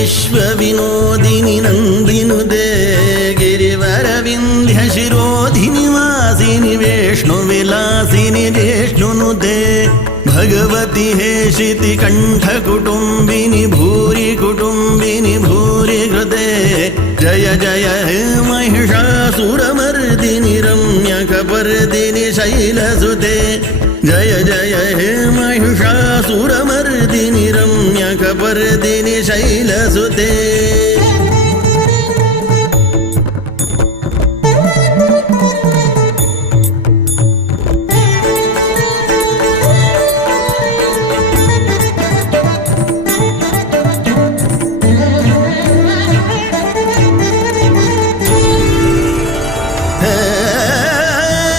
विश्वविनोदिनि नन्दिनुदे गिरिवरविन्ध्यशिरोधिनि वासिनि विष्णुविलासिनि जिष्णुनुदे भगवति हेशिति कण्ठकुटुम्बिनि भूरि कुटुम्बिनि भूरि कृते जय जय हे महिषासुरमर्दिनि रम्यकपर्दिनि शैलसुते जय जय हे महिषासुरमर्दिनि रम्यकपर्दिनि शैलसुते।